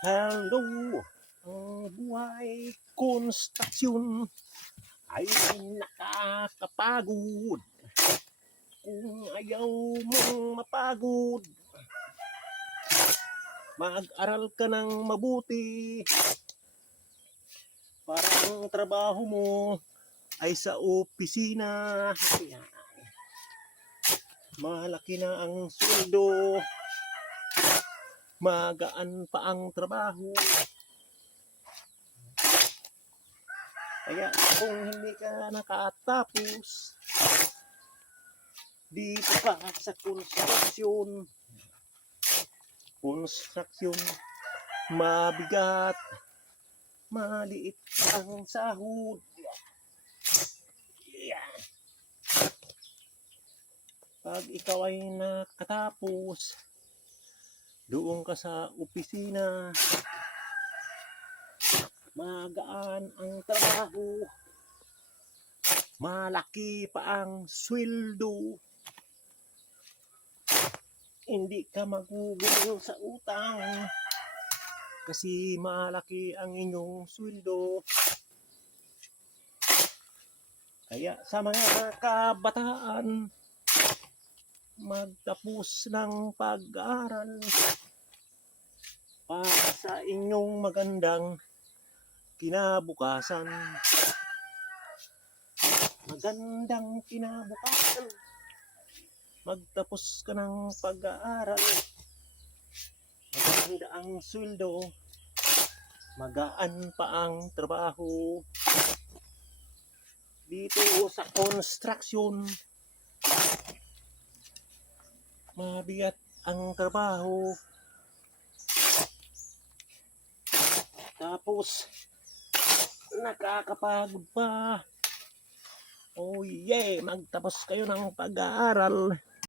Hello, ang buhay konstruksyon ay nakakapagod. Kung ayaw mong mapagod, mag-aral ka ng mabuti para ang trabaho mo ay sa opisina. Malaki na ang sweldo, magaan pa ang trabaho. Kaya kung hindi ka nakatapos dito ka sa konstruksyon, mabigat, maliit ang sahod. Pag ikaw ay nakatapos, doon ka sa opisina, magaan ang trabaho, malaki pa ang sweldo, hindi ka magugulong sa utang kasi malaki ang inyong sweldo. Kaya sa mga kabataan, magtapos ng pag-aaral para sa inyong magandang kinabukasan. Magandang kinabukasan. Magtapos ka ng pag-aaral, maganda ang sweldo, magaan pa ang trabaho. Dito sa konstruksyon, mabigat ang trabaho. Tapos, nakakapagod pa. Oh yeah, magtapos kayo ng pag-aaral.